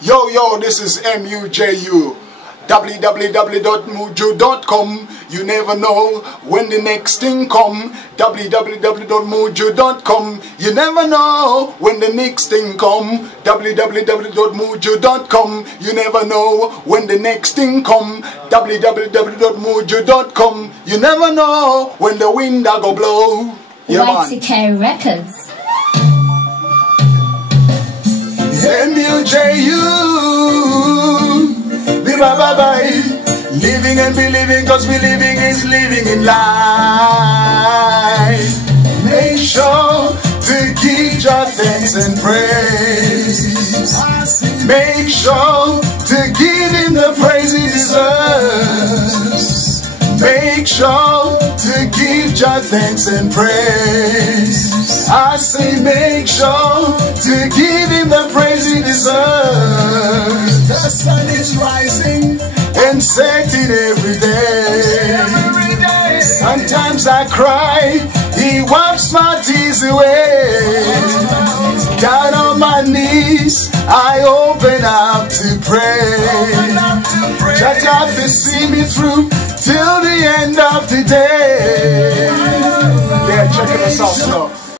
Yo, this is MUJU. www.muju.com. You never know when the next thing come. www.muju.com. You never know when the next thing come. www.muju.com. You never know when the next thing come. www.muju.com. You never know when the wind a go blow. YTK Records. MUJU. Bye-bye. Living and believing, cause believing is living in life. Make sure to give your thanks and praise. Make sure to give him the praise he deserves. Make sure to give your thanks and praise. I say make sure to give him the praise he deserves. The sun is rising and setting every day. Sometimes I cry, he wipes my tears away. Down on my knees, I open up to pray. Just have to see me through till the end of the day. Yeah, check it out,